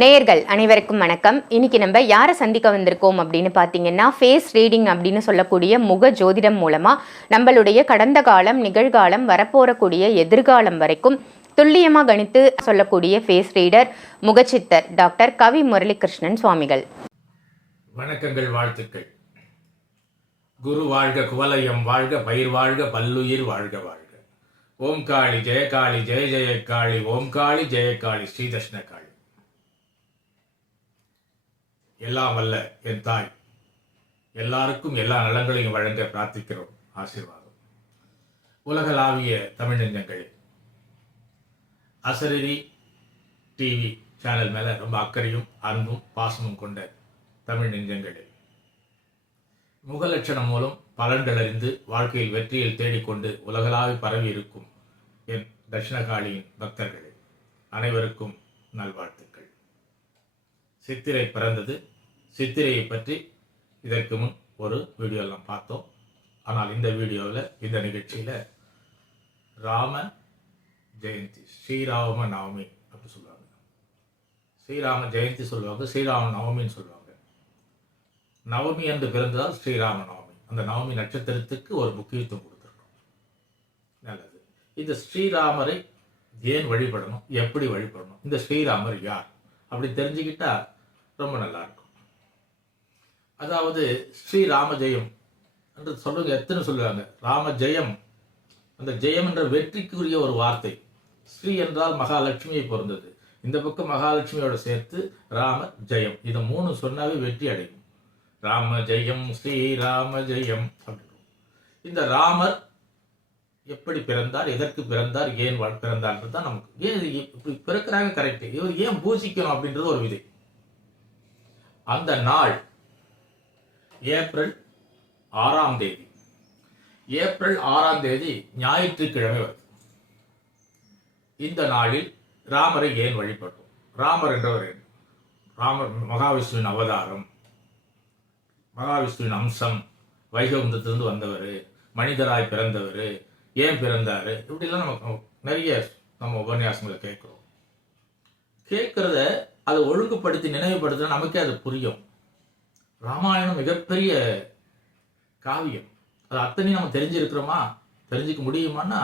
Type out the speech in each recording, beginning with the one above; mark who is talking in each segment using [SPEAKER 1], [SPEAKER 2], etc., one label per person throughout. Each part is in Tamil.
[SPEAKER 1] நேயர்கள் அனைவருக்கும் வணக்கம். இன்னைக்கு நம்ம யாரை சந்திக்க வந்திருக்கோம் அப்படின்னு பார்த்தீங்கன்னா ஃபேஸ் ரீடிங் அப்படின்னு சொல்லக்கூடிய முக ஜோதிடம் மூலமாக நம்மளுடைய கடந்த காலம் நிகழ்காலம் வரப்போறக்கூடிய எதிர்காலம் வரைக்கும் துல்லியமாக கணித்து சொல்லக்கூடிய ஃபேஸ் ரீடர் முகச்சித்தர் டாக்டர் கவி முரளிகிருஷ்ணன் சுவாமிகள்.
[SPEAKER 2] வணக்கங்கள் வாழ்த்துக்கள். குரு வாழ்க குவலயம் வாழ்க பயிர் வாழ்க பல்லுயிர் வாழ்க வாழ்க. ஓம் காளி ஜெயகாளி ஜெய ஜெயகாளி ஓம் காளி ஜெயகாளி ஸ்ரீதஷ்ண காளி எல்லாம் வல்ல என் தாய். எல்லாருக்கும் எல்லா நலங்களையும் வழங்க பிரார்த்திக்கிறோம். ஆசீர்வாதம். உலகளாவிய தமிழ் நெஞ்சங்களே அசரரி டிவி சேனல் மேலே ரொம்ப அக்கறையும் அன்பும் பாசமும் கொண்ட தமிழ் நெஞ்சங்களே முகலட்சணம் மூலம் பலன்களறிந்து வாழ்க்கையில் வெற்றியில் தேடிக்கொண்டு உலகளாவி பரவி இருக்கும் என் தட்சிணகாளியின் பக்தர்களே அனைவருக்கும் நல்வாழ்த்து. சித்திரை பிறந்தது. சித்திரையை பற்றி இதற்கு முன் ஒரு வீடியோலாம் பார்த்தோம். ஆனால் இந்த வீடியோவில் இந்த நிகழ்ச்சியில் ராம ஜெயந்தி ஸ்ரீராம நவமி அப்படி சொல்லுவாங்க. ஸ்ரீராம ஜெயந்தி சொல்லுவாங்க ஸ்ரீராம நவமின்னு சொல்லுவாங்க. நவமி என்று பிறந்ததால் ஸ்ரீராம நவமி. அந்த நவமி நட்சத்திரத்துக்கு ஒரு முக்கியத்துவம் கொடுத்துருக்கோம். நல்லது. இந்த ஸ்ரீராமரை ஏன் வழிபடணும்? எப்படி வழிபடணும்? இந்த ஸ்ரீராமர் யார்? அப்படி தெரிஞ்சுக்கிட்டால் ரொம்ப நல்லா இருக்கும் அதாவது ஸ்ரீராம ஜெயம் என்று சொல்லுங்க எத்தனை சொல்லுவாங்க? ராம ஜெயம். அந்த ஜெயம் என்ற வெற்றிக்குரிய ஒரு வார்த்தை. ஸ்ரீ என்றால் மகாலட்சுமியை பிறந்தது இந்த பக்கம் மகாலட்சுமியோட சேர்த்து ராம ஜெயம். இதை மூணு சொன்னாவே வெற்றி அடையும். ராம ஜெயம் ஸ்ரீ ராம ஜெயம் அப்படின்னு இந்த ராமர் எப்படி பிறந்தார் எதற்கு பிறந்தார் ஏன் வ- பிறந்தார்ன்றது தான் நமக்கு. ஏன் இப்படி பிறக்கிறாங்க கரெக்ட் இவர் ஏன் பூசிக்கணும் அப்படின்றது ஒரு விதை. அந்த நாள் ஏப்ரல் ஆறாம் தேதி. ஏப்ரல் ஆறாம் தேதி ஞாயிற்றுக்கிழமை வருது. இந்த நாளில் ராமரை ஏன் வழிபட்டோம்? ராமர் என்றவர் ராமர் மகாவிஷ்ணுவின் அவதாரம் மகாவிஷ்ணுவின் அம்சம் வைகுந்தத்திலிருந்து வந்தவர் மனிதராய் பிறந்தவர் ஏன் பிறந்தாரு? இப்படிலாம் நமக்கு நிறைய நம்ம உபன்யாசங்களை கேட்குறோம். கேட்குறத அதை ஒழுங்குபடுத்தி நினைவுபடுத்தினா நமக்கே அது புரியும். ராமாயணம் மிகப்பெரிய காவியம். அது அத்தனையும் நம்ம தெரிஞ்சிருக்கிறோமா? தெரிஞ்சுக்க முடியுமான்னா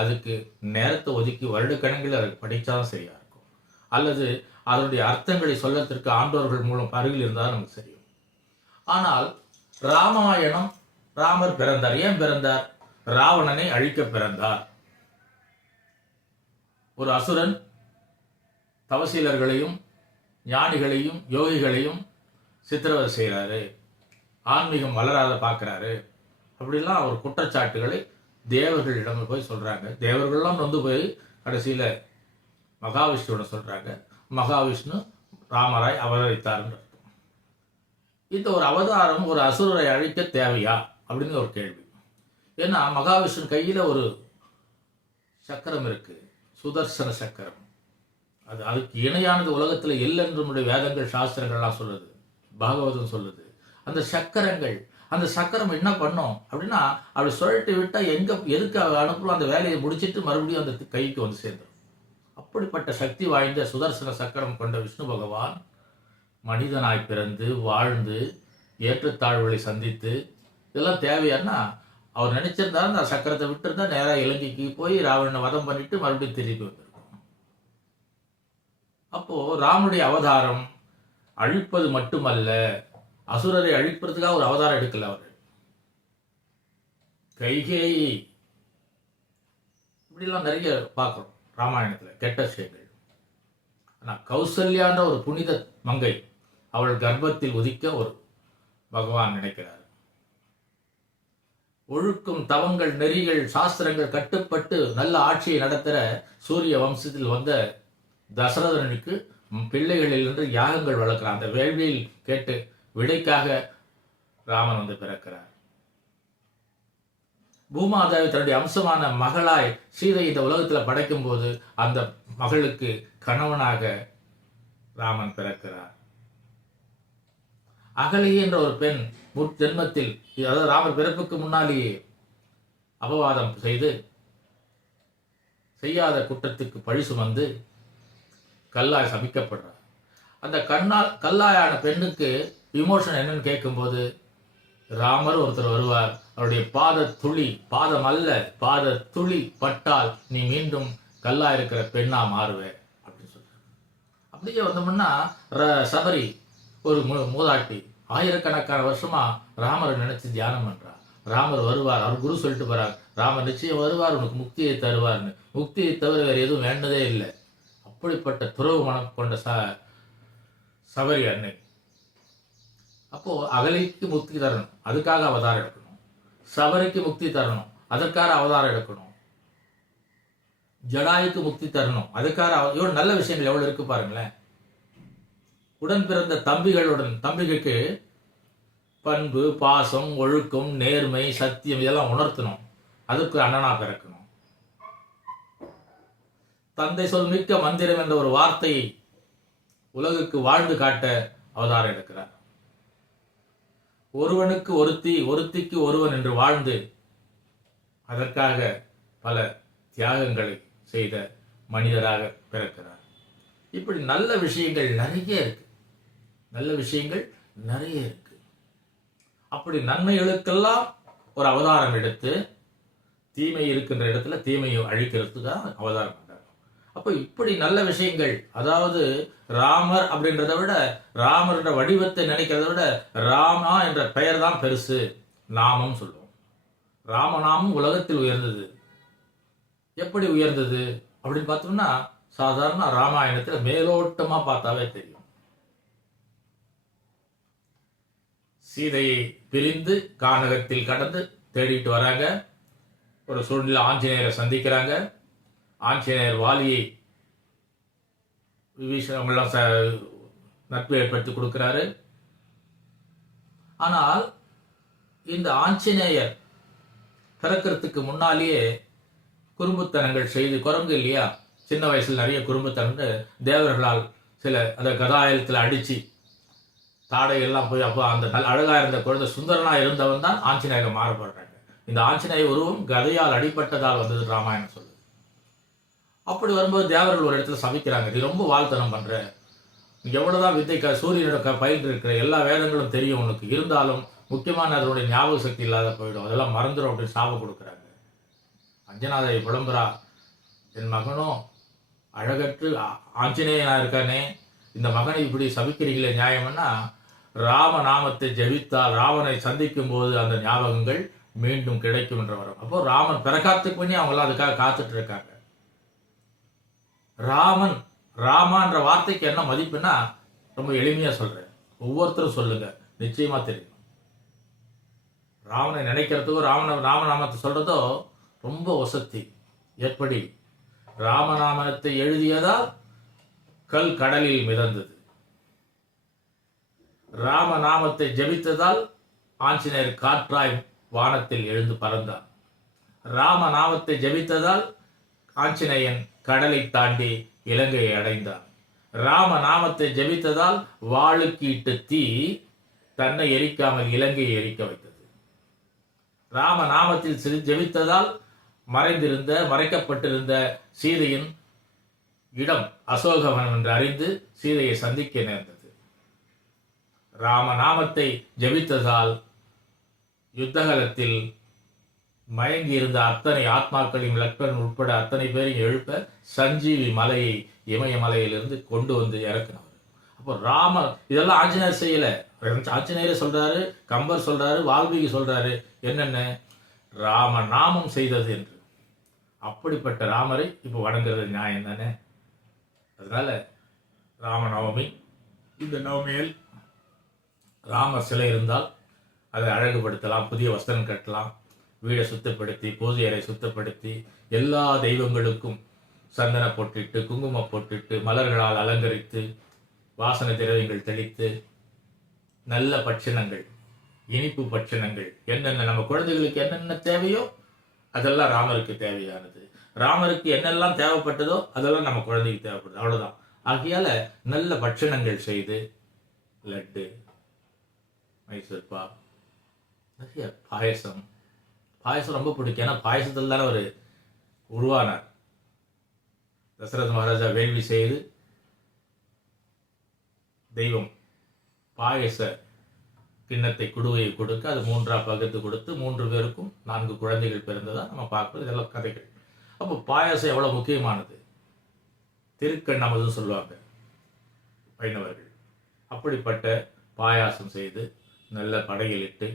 [SPEAKER 2] அதுக்கு நேரத்தை ஒதுக்கி வருடக்கணக்கில் அதை படித்தாலும் சரியா இருக்கும். அல்லது அதனுடைய அர்த்தங்களை சொல்லத்திற்கு ஆண்டோர்கள் மூலம் அருகில் இருந்தால் நமக்கு தெரியும். ஆனால் ராமாயணம் ராமர் பிறந்தார். ஏன் பிறந்தார்? ராவணனை அழிக்க பிறந்தார். ஒரு அசுரன் தவசீலர்களையும் ஞானிகளையும் யோகிகளையும் சித்திரவதை செய்கிறாரு ஆன்மீகம் வளராத பார்க்குறாரு. அப்படிலாம் அவர் குற்றச்சாட்டுகளை தேவர்களிடம் போய் சொல்கிறாங்க தேவர்கள்லாம் வந்து போய் கடைசியில் மகாவிஷ்ணுவோட சொல்கிறாங்க மகாவிஷ்ணு ராமராய் அவதரித்தார்ன்ற இந்த ஒரு அவதாரம் ஒரு அசுரரை அழிக்க தேவையா? அப்படின்னு ஒரு கேள்வி. ஏன்னா மகாவிஷ்ணு கையில் ஒரு சக்கரம் இருக்குது சுதர்சன சக்கரம். அது அதுக்கு இணையானது உலகத்தில் இல்லைன்னு நம்முடைய வேதங்கள் சாஸ்திரங்கள்லாம் சொல்லுது. பாகவதம் சொல்லுது. அந்த சக்கரங்கள் அந்த சக்கரம் என்ன பண்ணும் அப்படின்னா அப்படி சுழட்டி விட்டால் எங்கே எதுக்கு அனுப்புறோம் அந்த வேலையை முடிச்சிட்டு மறுபடியும் அந்த கைக்கு வந்து சேர்ந்துடும் அப்படிப்பட்ட சக்தி வாய்ந்த சுதர்சன சக்கரம் கொண்ட விஷ்ணு பகவான் மனிதனாய் பிறந்து வாழ்ந்து ஏற்றத்தாழ்வுகளை சந்தித்து இதெல்லாம் தேவையானா அவர் நினைச்சிருந்தாலும் அந்த சக்கரத்தை விட்டுருந்தா நேராக இலங்கைக்கு போய் ராவணனை வதம் பண்ணிட்டு மறுபடியும் திருப்பி வந்திருக்கும் அப்போ ராமனுடைய அவதாரம் அழிப்பது மட்டுமல்ல அசுரரை அழிப்பதற்காக ஒரு அவதாரம் எடுக்கல அவர். கைகேயி இப்படிலாம் நிறைய பார்க்குறோம் ராமாயணத்துல கெட்ட விஷயங்கள். ஆனால் கௌசல்யான்ற ஒரு புனித மங்கை அவள் கர்ப்பத்தில் உதிக்க ஒரு பகவான் நினைக்கிறார். ஒழுக்கம் தவங்கள் நெறிகள் சாஸ்திரங்கள் கட்டுப்பட்டு நல்ல ஆட்சியை நடத்துகிற சூரிய வம்சத்தில் வந்த தசரதனுக்கு பிள்ளைகளிலிருந்து யாகங்கள் வளர்க்கிறான். அந்த வேள்வியில் கேட்டு விடைக்காக ராமன் வந்து பிறக்கிறார். பூமாதாவை தன்னுடைய அம்சமான மகளாய் சீதை இந்த உலகத்துல படைக்கும் போது அந்த மகளுக்கு கணவனாக ராமன் பிறக்கிறார். அகலி என்ற ஒரு பெண் முற்ஜென்மத்தில் அதாவது ராமர் பிறப்புக்கு முன்னாலேயே அபவாதம் செய்து செய்யாத குற்றத்துக்கு பழி சுமந்து கல்லாய் சபிக்கப்படுறார். அந்த கண்ணால் கல்லாயான பெண்ணுக்கு இமோஷன் என்னன்னு கேட்கும்போது ராமர் ஒருத்தர் வருவார். அவருடைய பாத துளி பாதம் அல்ல பாத துளி பட்டால் நீ மீண்டும் கல்லா இருக்கிற பெண்ணா மாறுவே அப்படின்னு சொல்றாரு. அப்படியே வந்தோம்னா ர- சபரி ஒரு மூதாட்டி ஆயிரக்கணக்கான வருஷமா ராமரை நினைச்சு தியானம் பண்றார். ராமர் வருவார் அவர் குரு சொல்லிட்டு போறார். ராமர் நிச்சயம் வருவார் உனக்கு முக்தியை தருவார்னு. முக்தியை தவிர வேற எதுவும் வேண்டதே இல்லை. அப்படிப்பட்ட துறவு மனம் கொண்ட ச சபரி அன்னை. அப்போ அகலைக்கு முக்தி தரணும். அதுக்காக அவதாரம் எடுக்கணும். சபரிக்கு முக்தி தரணும். அதற்காக அவதாரம் எடுக்கணும். ஜடாய்க்கு முக்தி தரணும். அதுக்காக அவ- எவ்வளவு நல்ல விஷயங்கள் எவ்வளவு இருக்கு பாருங்களேன். உடன் பிறந்த தம்பிகளுடன் தம்பிகளுக்கு பண்பு பாசம் ஒழுக்கம் நேர்மை சத்தியம் இதெல்லாம் உணர்த்தணும். அதுக்கு அண்ணனாக பிறக்கணும். தந்தை சொல் மிக்க மந்திரம் என்ற ஒரு வார்த்தையை உலகுக்கு வாழ்ந்து காட்ட அவதாரம் எடுக்கிறார். ஒருவனுக்கு ஒருத்தி ஒருத்திக்கு ஒருவன் என்று வாழ்ந்து அதற்காக பல தியாகங்களை செய்த மனிதராக பிறக்கிறார். இப்படி நல்ல விஷயங்கள் நிறைய இருக்கு. நல்ல விஷயங்கள் நிறைய இருக்கு. அப்படி நன்மைகளுக்கெல்லாம் ஒரு அவதாரம் எடுத்து தீமை இருக்கின்ற இடத்துல தீமையை அழிக்கிறதுக்கு தான் அவதாரம் அப்போ இப்படி நல்ல விஷயங்கள் அதாவது ராமர் அப்படின்றத விட ராமரோட வடிவத்தை நினைக்கிறத விட ராமா என்ற பெயர் தான் பெருசு நாமம் சொல்லுவோம். ராமநாமம் உலகத்தில் உயர்ந்தது. எப்படி உயர்ந்தது? அப்படின்னு பார்த்தோம்னா சாதாரண ராமாயணத்துல மேலோட்டமா பார்த்தாவே தெரியும். சீதையை பிரிந்து கானகத்தில் கடந்து தேடிட்டு வராங்க. ஒரு சூழ்நிலை ஆஞ்சநேயரை சந்திக்கிறாங்க. ஆஞ்சநேயர் வாலியை விபீஷணங்கள்லாம் ச நட்பு ஏற்படுத்தி கொடுக்கிறாரு. ஆனால் இந்த ஆஞ்சநேயர் பிறக்கிறதுக்கு முன்னாலேயே குறும்புத்தனங்கள் செய்து குரங்கு இல்லையா? சின்ன வயசுல நிறைய குறும்புத்தனங்கள் தேவர்களால் சில அந்த கதாயத்தில் அடிச்சு தாடையெல்லாம் போய் அப்போ அந்த நல்ல அழகா இருந்த குழந்தை சுந்தரனா இருந்தவன் தான் ஆஞ்சநேயர் மாறப்படுறாங்க. இந்த ஆஞ்சநேய உருவம் கதையால் அடிபட்டதால் வந்தது ராமாயணம் சொல்லுது. அப்படி வரும்போது தேவர்கள் ஒரு இடத்துல சமைக்கிறாங்க நீ ரொம்ப வாழ்த்தனம் பண்ணுறேன் நீ எவ்வளவுதான் வித்தை க சூரியனோட க பயின்று இருக்கிற எல்லா வேதங்களும் தெரியும் உனக்கு. இருந்தாலும் முக்கியமான அதனுடைய ஞாபக சக்தி இல்லாத போயிடும். அதெல்லாம் மறந்துடும் அப்படின்னு சாபம் கொடுக்குறாங்க. அஞ்சனாதை புலம்புறா. என் மகனும் அழகற்று ஆஞ்சநேயனாக ஆஞ்சநேயனா இருக்கானே இந்த மகனை இப்படி சபிக்கிறீங்களே நியாயம்னா ராம நாமத்தை ஜெபித்தால் ராவனை சந்திக்கும் போது அந்த ஞாபகங்கள் மீண்டும் கிடைக்கும் என்ற வரும். அப்போ ராமன் பிறக்காத்துக்கு பண்ணி அவங்களாம் அதுக்காக காத்துட்டு இருக்காங்க. ராமன் ராமான்ற வார்த்தைக்கு என்ன மதிப்புன்னா ரொம்ப எளிமையாக சொல்கிறேன் ஒவ்வொருத்தரும் சொல்லுங்க. நிச்சயமாக தெரியும். ராவனை நினைக்கிறதுக்கோ ராமன ராமநாமத்தை சொல்கிறதோ ரொம்ப வசதி. எப்படி? ராமநாமத்தை எழுதியதால் கல் கடலில் மிதந்தது. ராமநாமத்தை ஜெபித்ததால் ஆஞ்சநேயர் காற்றாய் வானத்தில் எழுந்து பறந்தார். ராமநாமத்தை ஜெபித்ததால் ஆஞ்சநேயன் கடலை தாண்டி இலங்கையை அடைந்தான் ராம நாமத்தை ஜெபித்ததால் வாளுக்கு இட்ட தீ தன்னை எரிக்காமல் இலங்கையை எரிக்க வைத்தது. ராம நாமத்தில் சிறு ஜெபித்ததால் மறைந்திருந்த மறைக்கப்பட்டிருந்த சீதையின் இடம் அசோகவனம் என்று அறிந்து சீதையை சந்திக்க நேர்ந்தது. ராமநாமத்தை ஜெபித்ததால் யுத்தகலத்தில் மயங்கி இருந்த அத்தனை ஆத்மாக்களையும் லக்ஷ்மணன் உட்பட அத்தனை பேரையும் எழுப்ப சஞ்சீவி மலையை இமயமலையிலிருந்து கொண்டு வந்து இறக்குனவர். அப்போ ராம இதெல்லாம் ஆஞ்சநேயர் செய்யல. ஆஞ்சநேயரே சொல்றாரு கம்பர் சொல்றாரு வால்மீகி சொல்றாரு என்னென்ன? ராம நாமம் செய்தது என்று. அப்படிப்பட்ட ராமரை இப்போ வணங்குறது நியாயம் தானே? அதனால ராமநவமி இந்த நவமியில் ராமர் சிலை இருந்தால் அதை அழகுபடுத்தலாம் புதிய வஸ்திரம் கட்டலாம் வீடை சுத்தப்படுத்தி பூஜை அறை சுத்தப்படுத்தி எல்லா தெய்வங்களுக்கும் சந்தன போட்டுட்டு குங்குமம் போட்டுட்டு மலர்களால் அலங்கரித்து வாசனை திரவியங்கள் தெளித்து நல்ல பட்சணங்கள் இனிப்பு பட்சணங்கள். என்னென்ன நம்ம குழந்தைகளுக்கு என்னென்ன தேவையோ அதெல்லாம் ராமருக்கு தேவையானது. ராமருக்கு என்னெல்லாம் தேவைப்பட்டதோ அதெல்லாம் நம்ம குழந்தைக்கு தேவைப்படுது. அவ்வளோதான் ஆகையால நல்ல பட்சணங்கள் செய்து லட்டு மைசூர் நிறைய பாயசம் பாயசம் ரொம்ப பிடிக்கும். ஏன்னா பாயசத்தில் தானே ஒரு உருவானார் தசரத மகாராஜா வேள்வி செய்து தெய்வம் பாயச கிண்ணத்தை குடுவையை கொடுக்க அது மூன்றாக பகுத்து கொடுத்து மூன்று பேருக்கும் நான்கு குழந்தைகள் பிறந்ததாக நம்ம பார்க்குறோம் இதெல்லாம் கதைகள். அப்போ பாயாசம் எவ்வளோ முக்கியமானது? திருக்கண் நமதுன்னு சொல்லுவாங்க வைணவர்கள். அப்படிப்பட்ட பாயாசம் செய்து நல்ல படையலிட்டு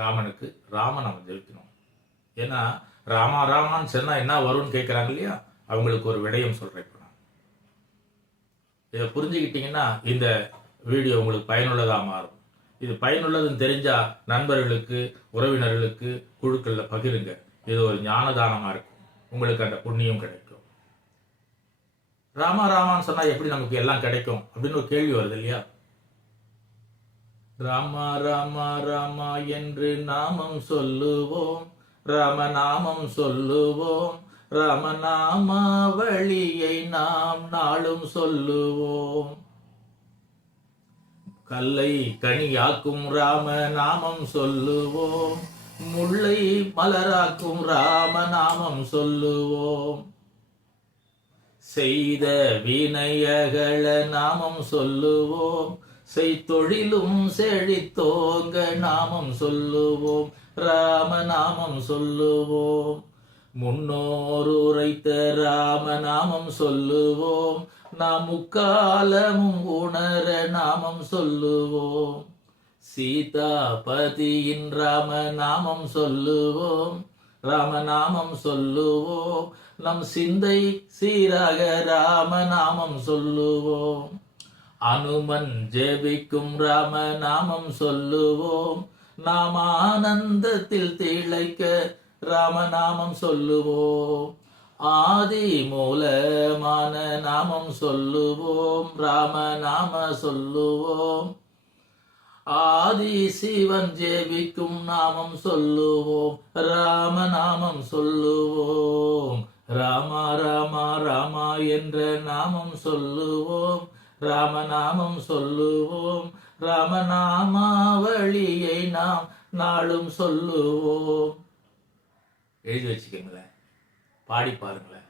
[SPEAKER 2] ராமனுக்கு ராமனை நம்ம ஜெயிக்கணும். ஏன்னா ராமா ராமான்னு சொன்னால் என்ன வரும்னு கேட்குறாங்க இல்லையா? அவங்களுக்கு ஒரு விடயம் சொல்கிறேன் இப்போ நான். இதை புரிஞ்சுக்கிட்டிங்கன்னா இந்த வீடியோ உங்களுக்கு பயனுள்ளதாக மாறும். இது பயனுள்ளதுன்னு தெரிஞ்சால் நண்பர்களுக்கு உறவினர்களுக்கு குழுக்களில் பகிருங்க. இது ஒரு ஞானதானமாக இருக்கும். உங்களுக்கு அந்த புண்ணியம் கிடைக்கும். ராமா ராமான்னு சொன்னால் எப்படி நமக்கு எல்லாம் கிடைக்கும்? அப்படின்னு ஒரு கேள்வி வருது இல்லையா? ராமா ராமா ராமா என்று நாமம் சொல்லுவோம். ராமநாமம் சொல்லுவோம். ராமநாமா வழியை நாம் நாளும் சொல்லுவோம். கல்லை கனியாக்கும் ராம நாமம் சொல்லுவோம். முல்லை மலராக்கும் ராம நாமம் சொல்லுவோம். செய்த வினையகள நாமம் சொல்லுவோம். செய்தொழிலும் செழித்தோங்க நாமம் சொல்லுவோம் ராம நாமம் சொல்லுவோம். முன்னோர் உரைத்த ராம நாமம் சொல்லுவோம் நாம் முக்காலமும் உணர நாமம் சொல்லுவோம். சீதாபதியின் ராம நாமம் சொல்லுவோம் ராமநாமம் சொல்லுவோம். நம் சிந்தை சீராக ராமநாமம் சொல்லுவோம். அனுமன் ஜெபிக்கும் ராமநாமம் சொல்லுவோம். நாம் ஆனந்தத்தில் திளைக்க ராமநாமம் சொல்லுவோம். ஆதி மூலமான நாமம் சொல்லுவோம். ராமநாம சொல்லுவோம். ஆதி சிவன் ஜெபிக்கும் நாமம் சொல்லுவோம். ராமநாமம் சொல்லுவோம். ராமா ராமா ராமா என்ற நாமம் சொல்லுவோம். ராமநாமம் சொல்லுவோம். ராமநாமாவளியை நாம் நாளும் சொல்லுவோம். எழுதி வச்சுக்கோங்களேன் பாடி பாருங்களேன்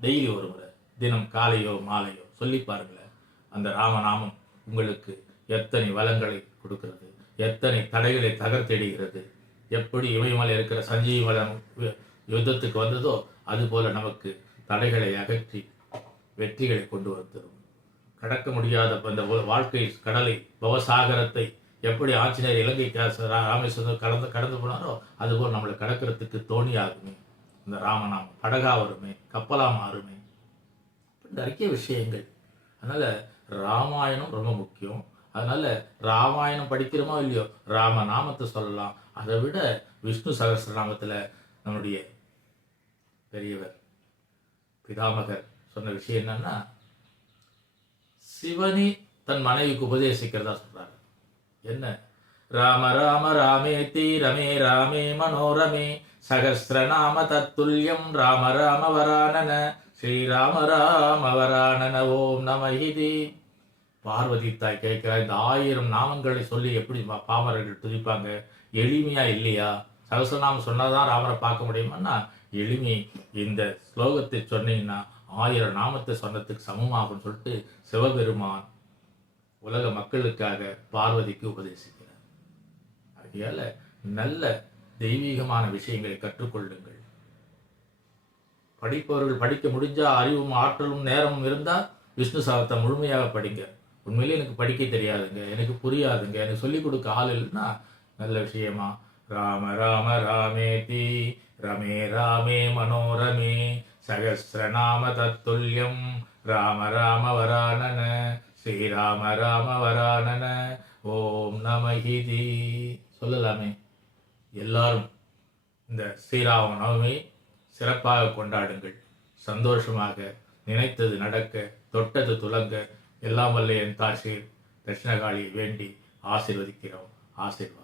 [SPEAKER 2] டெய்லி ஒரு முறை. தினம் காலையோ மாலையோ சொல்லி பாருங்களேன் அந்த ராமநாமம் உங்களுக்கு எத்தனை வளங்களை கொடுக்கிறது? எத்தனை தடைகளை தகர்த்தெடுகிறது எப்படி இமயமலை இருக்கிற சஞ்சீவி வளம் யு- யுத்தத்துக்கு வந்ததோ அதுபோல நமக்கு தடைகளை அகற்றி வெற்றிகளை கொண்டு வந்துடும் கடக்க முடியாத அந்த வாழ்க்கை கடலை பவசாகரத்தை எப்படி ஆட்சியர் இலங்கை ராமேஸ்வரம் கடந்து கடந்து போனாரோ அதுபோல் நம்மளை கடக்கிறதுக்கு தோணி ஆகுமே இந்த ராமநாமம் படகா வருமே கப்பலா மாறுமே. நிறைய விஷயங்கள். அதனால ராமாயணம் ரொம்ப முக்கியம். அதனால ராமாயணம் படிக்கிறோமோ இல்லையோ ராம நாமத்தை சொல்லலாம். அதை விட விஷ்ணு சகசிரநாமத்தில் நம்முடைய பெரியவர் பிதாமகர் சொன்ன விஷயம் என்னன்னா சிவனி தன் மனைவிக்கு உபதேசிக்கிறதா சொல்றாங்க. என்ன? ராம ராம ராமே தீரமே ராமே மனோரமே சகஸ்ரநாம தத்துல்யம் ராம ராம வரானன ஸ்ரீராம ராம வரானன ஓம் நமஹிதி பார்வதி தாய் கேட்க இந்த ஆயிரம் நாமங்களை சொல்லி எப்படி பா- பாமரர்கள் துதிப்பாங்க? எளிமையா இல்லையா? சகசநாமம் சொன்னாதான் ராமரை பார்க்க முடியுமான்னா எளிமை. இந்த ஸ்லோகத்தை சொன்னீங்கன்னா ஆயிரம் நாமத்தை சொன்னதுக்கு சமமாகும்னு சொல்லிட்டு சிவபெருமான் உலக மக்களுக்காக பார்வதிக்கு உபதேசிக்கிறார். ஆகையால நல்ல தெய்வீகமான விஷயங்களை கற்றுக்கொள்ளுங்கள். படிப்பவர்கள் படிக்க முடிஞ்சால் அறிவும் ஆற்றலும் நேரமும் இருந்தா விஷ்ணு சாகத்தை முழுமையாக படிங்க. உண்மையிலே எனக்கு படிக்க தெரியாதுங்க. எனக்கு புரியாதுங்க. எனக்கு சொல்லிக் கொடுக்க ஆள் இல்லைன்னா நல்ல விஷயமா. ராம ராம ராமே தீ ரமே ராமே மனோரமே சகசிரநாம தத்துல்யம் ராம ராம வரானன ஸ்ரீராம ராம வரானன ஓம் நமஹிதி. சொல்லலாமே. எல்லாரும் இந்த ஸ்ரீராம நவமி சிறப்பாக கொண்டாடுங்கள். சந்தோஷமாக நினைத்தது நடக்க தொட்டது துலங்க எல்லாம் வல்ல என் தாசீர் தட்சிணகாளியை வேண்டி ஆசிர்வதிக்கிறோம். ஆசிர்வாதம்.